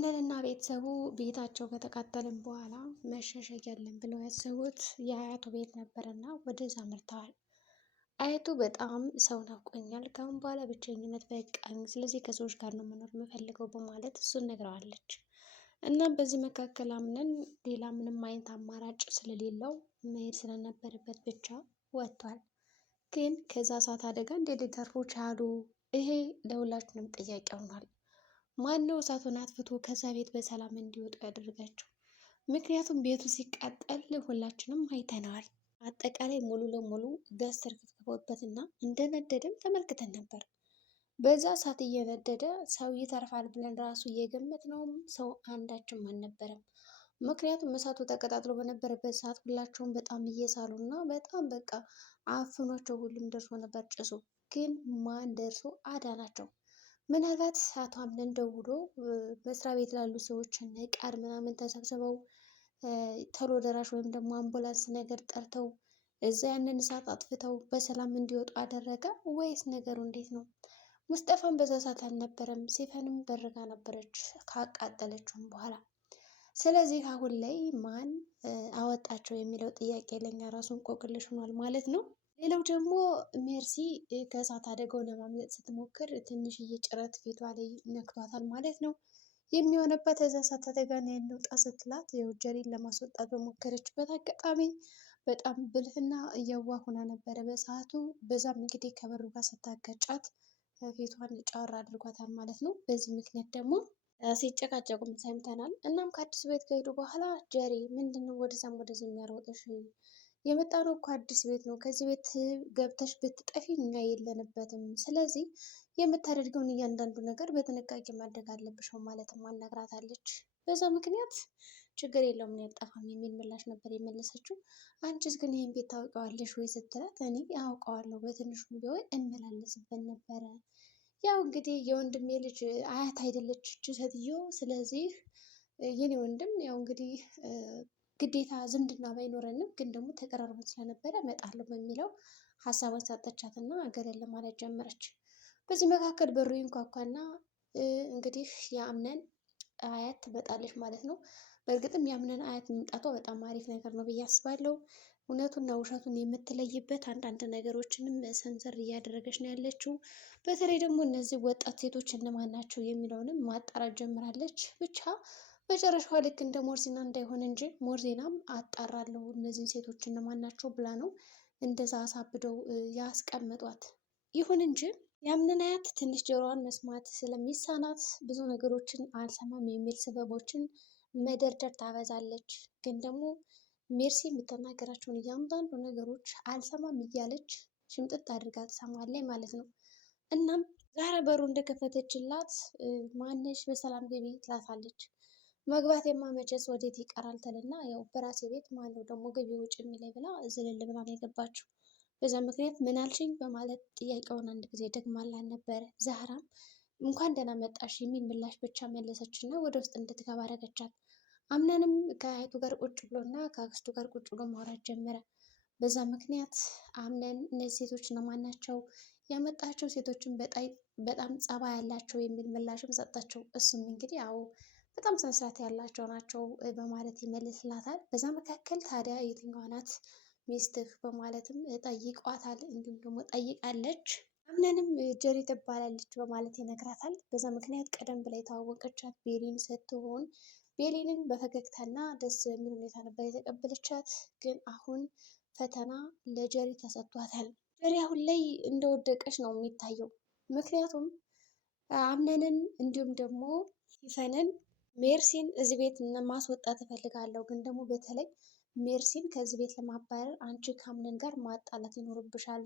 አምነንና ቤተሰቡ ቤታቸው ከተቃጠልን በኋላ መሸሸግ የለም ብለው ያሰቡት የአያቱ ቤት ነበርና ወደዛ አምርተዋል። አያቱ በጣም ሰው ናፍቆኛል፣ ከአሁን በኋላ ብቸኝነት በቃኝ፣ ስለዚህ ከሰዎች ጋር ነው መኖር የምፈልገው በማለት እሱን ነግረዋለች። እናም በዚህ መካከል አምነን ሌላ ምንም አይነት አማራጭ ስለሌለው መሄድ ስለነበረበት ብቻ ወጥቷል። ግን ከዛ እሳት አደጋ እንዴት ሊተርፉ ቻሉ? ይሄ ለሁላችንም ጥያቄ ሆኗል። ማነው እሳቱን አጥፍቶ ከዛ ቤት በሰላም እንዲወጡ ያደረጋቸው? ምክንያቱም ቤቱ ሲቃጠል ሁላችንም አይተነዋል። አጠቃላይ ሙሉ ለሙሉ ጋዝ ተርከፍክፎበትና እንደነደደም ተመልክተን ነበር። በዛ እሳት እየነደደ ሰው ይተርፋል ብለን ራሱ እየገመትነውም ሰው አንዳችም አልነበረም። ምክንያቱም እሳቱ ተቀጣጥሎ በነበረበት ሰዓት ሁላቸውም በጣም እየሳሉ እና በጣም በቃ አፍኗቸው ሁሉም ደርሶ ነበር ጭሱ። ግን ማን ደርሶ አዳናቸው? ምናልባት አቶ አምነን ደውሎ መስሪያ ቤት ላሉ ሰዎች ቃር ምናምን ተሰብስበው ቶሎ ደራሽ ወይም ደግሞ አምቡላንስ ነገር ጠርተው እዛ ያንን እሳት አጥፍተው በሰላም እንዲወጡ አደረገ ወይስ ነገሩ እንዴት ነው? ሙስጠፋም በዛ ሰዓት አልነበረም። ሲፈንም በርጋ ነበረች ካቃጠለችውም በኋላ። ስለዚህ አሁን ላይ ማን አወጣቸው የሚለው ጥያቄ ለኛ ራሱ እንቆቅልሽ ሆኗል ማለት ነው። ሌላው ደግሞ ሜርሲ ከእሳት አደጋው ለማምለጥ ስትሞክር ትንሽዬ ጭረት ፊቷ ላይ ነክቷታል ማለት ነው። የሚሆነበት እዛ እሳት አደጋ ነው እንውጣ ስትላት ያው ጀሪን ለማስወጣት በሞከረችበት አጋጣሚ በጣም ብልህና እየዋህ ሆና ነበረ በሰዓቱ። በዛም እንግዲህ ከበሩ ጋር ስታገጫት ፊቷን ጫር አድርጓታል ማለት ነው። በዚህ ምክንያት ደግሞ ሲጨቃጨቁም ሰምተናል። እናም ከአዲስ ቤት ከሄዱ በኋላ ጀሪ ምንድነው ወደዛም ወደዚህ የሚያሮጥሽ? የመጣ ነው እኮ አዲስ ቤት ነው። ከዚህ ቤት ገብተሽ ብትጠፊ እኛ የለንበትም። ስለዚህ የምታደርገውን እያንዳንዱ ነገር በጥንቃቄ ማድረግ አለብሽ ማለትም አናግራታለች። በዛ ምክንያት ችግር የለውም እኔ አልጠፋም የሚል ምላሽ ነበር የመለሰችው። አንቺስ ግን ይህን ቤት ታውቀዋለሽ ወይ ስትላት እኔ አውቀዋለሁ በትንሹም ቢሆን እንመላለስበት ነበረ። ያው እንግዲህ የወንድሜ ልጅ አያት አይደለች እች ሴትዮ። ስለዚህ የኔ ወንድም ያው እንግዲህ ግዴታ ዝምድና ባይኖረንም ግን ደግሞ ተቀራርበን ስለነበረ እመጣለሁ በሚለው ሀሳቧን ሰጠቻትና ገለል ለማለት ጀመረች። በዚህ መካከል በሩ ይንኳኳና እንግዲህ የአምነን አያት ትመጣለች ማለት ነው። በእርግጥም የአምነን አያት መምጣቷ በጣም አሪፍ ነገር ነው ብዬ አስባለሁ። እውነቱንና ውሸቱን የምትለይበት አንዳንድ ነገሮችንም ሰንዘር እያደረገች ነው ያለችው። በተለይ ደግሞ እነዚህ ወጣት ሴቶች እነማን ናቸው የሚለውንም ማጣራት ጀምራለች። ብቻ መጨረሻዋ ልክ እንደ ሞርዚና እንዳይሆን እንጂ ሞርዚናም አጣራለሁ እነዚህን ሴቶች እነማን ናቸው ብላ ነው እንደዛ አሳብደው ያስቀመጧት። ይሁን እንጂ የአምነን አያት ትንሽ ጆሮዋን መስማት ስለሚሳናት ብዙ ነገሮችን አልሰማም የሚል ስበቦችን መደርደር ታበዛለች። ግን ደግሞ ሜርሲ የምትናገራቸውን እያንዳንዱ ነገሮች አልሰማም እያለች ሽምጥጥ አድርጋ ትሰማለች ማለት ነው። እናም ዛሬ በሩ እንደከፈተችላት ማነሽ በሰላም ግቢ ትላታለች። መግባት የማመቸስ ወዴት ይቀራል ትልና ያው በራሴ ቤት ማነው ደግሞ ግቢ ውጭ የሚለኝ ብላ ዝልል ብላ ነው የገባችው። በዛ ምክንያት ምን አልሽኝ በማለት ጥያቄውን አንድ ጊዜ ደግማላት ነበረ። ዛህራም እንኳን ደህና መጣሽ የሚል ምላሽ ብቻ መለሰች እና ወደ ውስጥ እንድትገባ አደረገቻት። አምነንም ከአያቱ ጋር ቁጭ ብሎና ከአክስቱ ጋር ቁጭ ብሎ ማውራት ጀመረ። በዛ ምክንያት አምነን እነዚህ ሴቶች እነማን ናቸው ያመጣቸው ሴቶችን በጣም ጸባይ ያላቸው የሚል ምላሽም ሰጣቸው። እሱም እንግዲህ አዎ በጣም ስነስርዓት ያላቸው ናቸው በማለት ይመልስላታል። በዛ መካከል ታዲያ የትኛዋ ናት ሚስትህ በማለትም ጠይቋታል። እንዲሁም ደግሞ ጠይቃለች። አምነንም ጀሪ ትባላለች በማለት ይነግራታል። በዛ ምክንያት ቀደም ብላ የተዋወቀቻት ቤሊን ስትሆን ቤሊንን በፈገግታና ደስ በሚል ሁኔታ ነበር የተቀበለቻት። ግን አሁን ፈተና ለጀሪ ተሰጥቷታል። ጀሪ አሁን ላይ እንደወደቀች ነው የሚታየው። ምክንያቱም አምነንን እንዲሁም ደግሞ ሲፈንን ሜርሲን እዚህ ቤት ማስወጣት እፈልጋለሁ፣ ግን ደግሞ በተለይ ሜርሲን ከዚህ ቤት ለማባረር አንቺ ከአምነን ጋር ማጣላት ይኖርብሻል።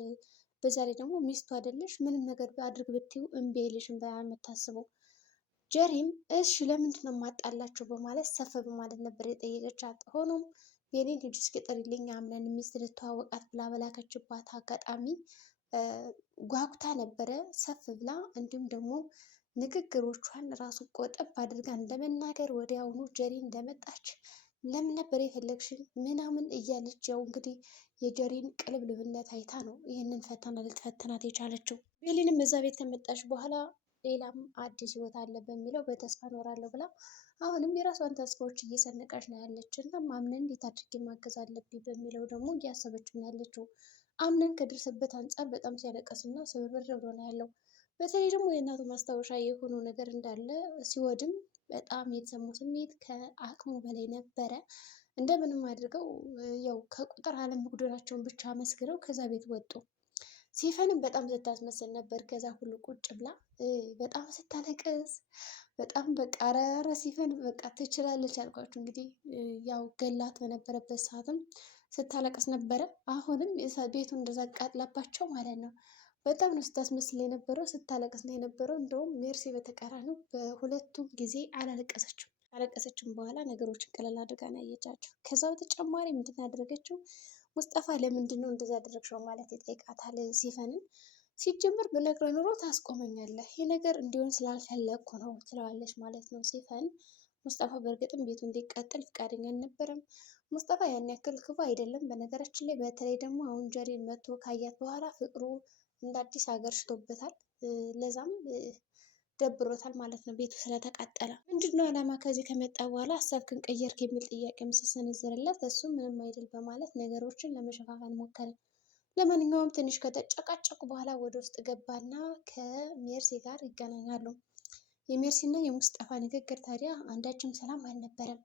በዛ ላይ ደግሞ ሚስቱ አይደለሽ፣ ምንም ነገር አድርግ ብትይው እምቢ አይልሽም ብላ የምታስበው። ጀሪም እሺ ለምንድን ነው ማጣላቸው በማለት ሰፍ በማለት ነበር የጠየቀቻት። ሆኖም ቤሊን ሂጂ እስኪ ጥሪልኝ አምነን ሚስት ልተዋወቃት ብላ በላከችባት አጋጣሚ ጓጉታ ነበረ ሰፍ ብላ። እንዲሁም ደግሞ ንግግሮቿን ራሱ ቆጠብ አድርጋ እንደመናገር ወዲያውኑ ጀሪ እንደመጣች ለምን ነበር የፈለግሽኝ ምናምን እያለች ያው እንግዲህ የጀሪን ቅልብልብነት አይታ ነው ይህንን ፈተና ልትፈትናት የቻለችው። ቤሊንም እዛ ቤት ከመጣች በኋላ ሌላም አዲስ ህይወት አለ በሚለው በተስፋ እኖራለሁ ብላ አሁንም የራሷን ተስፋዎች እየሰነቀች ነው ያለች እና አምነን እንዴት አድርጌ ማገዝ አለብኝ በሚለው ደግሞ እያሰበች ነው ያለችው። አምነን ከደረሰበት አንጻር በጣም ሲያለቀስ እና ስብርብር ብሎ ነው ያለው። በተለይ ደግሞ የእናቱ ማስታወሻ የሆነው ነገር እንዳለ ሲወድም በጣም የተሰማው ስሜት ከአቅሙ በላይ ነበረ። እንደምንም አድርገው ያው ከቁጥር አለመጉደላቸውን ብቻ መስክረው ከዛ ቤት ወጡ። ሲፈንም በጣም ስታስመስል ነበር ከዛ ሁሉ ቁጭ ብላ በጣም ስታለቅስ በጣም በቃ ኧረ ሲፈን በቃ ትችላለች አልኳችሁ። እንግዲህ ያው ገላት በነበረበት ሰዓትም ስታለቅስ ነበረ። አሁንም ቤቱን እንደዛ አቃጥላባቸው ማለት ነው። በጣም ነው ስታስመስል የነበረው፣ ስታለቅስ ነው የነበረው። እንደውም ሜርሲ በተቃራኒው በሁለቱም ጊዜ አላለቀሰችም። ካለቀሰችም በኋላ ነገሮችን ቀለል አድርጋ ነው ያየቻቸው። ከዛ በተጨማሪ ምንድን ያደረገችው ሙስጠፋ ለምንድን ነው እንደዛ ያደረግሽው ማለት ይጠይቃታል ሲፈንን። ሲጀምር ብነግረው ኑሮ ታስቆመኛለህ፣ ይህ ነገር እንዲሆን ስላልፈለግኩ ነው ትለዋለች ማለት ነው ሲፈን። ሙስጠፋ በእርግጥም ቤቱ እንዲቀጥል ፈቃደኛ አልነበረም። ሙስጠፋ ያን ያክል ክፉ አይደለም በነገራችን ላይ። በተለይ ደግሞ አሁን ጀሪን መጥቶ ካያት በኋላ ፍቅሩ እንደ አዲስ ሀገር ሽቶበታል። ለዛም ደብሮታል ማለት ነው ቤቱ ስለተቃጠለ። ምንድነው ዓላማ ከዚህ ከመጣ በኋላ ሀሳብክን ቀየርክ የሚል ጥያቄ ስሰነዝርለት እሱ ምንም አይደል በማለት ነገሮችን ለመሸፋፈን ሞከረ። ለማንኛውም ትንሽ ከተጨቃጨቁ በኋላ ወደ ውስጥ ገባና ከሜርሲ ጋር ይገናኛሉ። የሜርሲና የሙስጠፋ ንግግር ታዲያ አንዳችም ሰላም አልነበረም።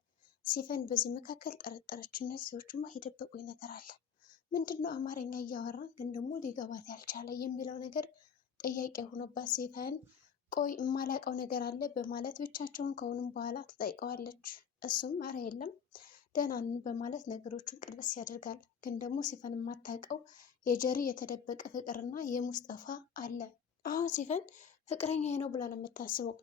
ሲፈን በዚህ መካከል ጠረጠረች። እነዚህ ሰዎችማ የደበቁኝ ነገር አለ፣ ምንድነው አማርኛ እያወራን ግን ደግሞ ሊገባት ያልቻለ የሚለው ነገር ጥያቄ ሆኖባት ሲፈን ቆይ የማላውቀው ነገር አለ በማለት ብቻቸውን ከሆኑም በኋላ ትጠይቀዋለች። እሱም አረ የለም ደህና ነን በማለት ነገሮችን ቅልብስ ያደርጋል። ግን ደግሞ ሲፈን የማታውቀው የጀሪ የተደበቀ ፍቅርና የሙስጠፋ አለ። አሁን ሲፈን ፍቅረኛ ነው ብላ ነው የምታስበው።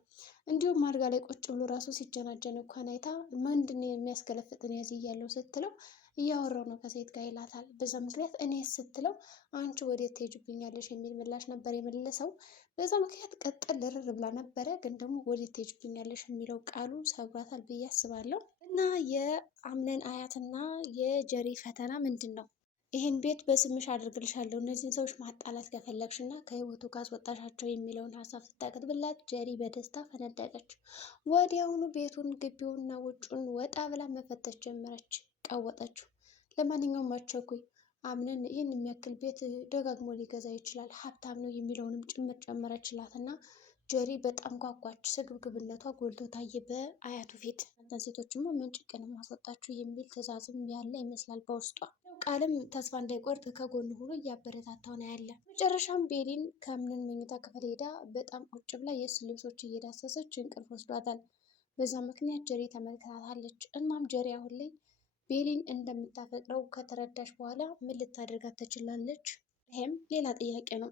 እንዲሁም አልጋ ላይ ቁጭ ብሎ ራሱ ሲጀናጀን እንኳን አይታ ምንድን ነው የሚያስገለፍጥን ያዝ እያለው ስትለው እያወራው ነው ከሴት ጋር ይላታል። በዛ ምክንያት እኔ ስትለው አንቺ ወዴት ትሄጂብኛለሽ የሚል ምላሽ ነበር የመለሰው። በዛ ምክንያት ቀጠል ልርር ብላ ነበረ። ግን ደግሞ ወዴት ትሄጂብኛለሽ የሚለው ቃሉ ሰብሯታል ብዬ አስባለሁ። እና የአምነን አያትና የጀሪ ፈተና ምንድን ነው? ይህን ቤት በስምሽ አድርግልሻለሁ እነዚህን ሰዎች ማጣላት ከፈለግሽ እና ከህይወቱ ካስወጣሻቸው የሚለውን ሀሳብ ስታቀርብላት ጀሪ በደስታ ፈነደቀች። ወዲያውኑ ቤቱን ግቢውንና ውጩን ወጣ ብላ መፈተሽ ጀመረች። ቀወጠችው። ለማንኛውም አትቸኩይ፣ አምነን ይህን የሚያክል ቤት ደጋግሞ ሊገዛ ይችላል፣ ሀብታም ነው የሚለውንም ጭምር ጨመረችላት እና ጀሪ በጣም ጓጓች። ስግብግብነቷ ጎልቶ ታየ በአያቱ ፊት። አንተን ሴቶችማ መንጭቅን ማስወጣችሁ የሚል ትዕዛዝም ያለ ይመስላል በውስጧ። ቃልም ተስፋ እንዳይቆርጥ ከጎን ሆኖ እያበረታታው ነው ያለ። መጨረሻም ቤሊን ከአምነን መኝታ ክፍል ሄዳ በጣም ቁጭ ብላ የእሱ ልብሶች እየዳሰሰች እንቅልፍ ወስዷታል። በዛ ምክንያት ጀሪ ተመልክታታለች። እናም ጀሪ አሁን ላይ ቤሊን እንደምታፈቅረው ከተረዳች በኋላ ምን ልታደርጋት ትችላለች? ይሄም ሌላ ጥያቄ ነው።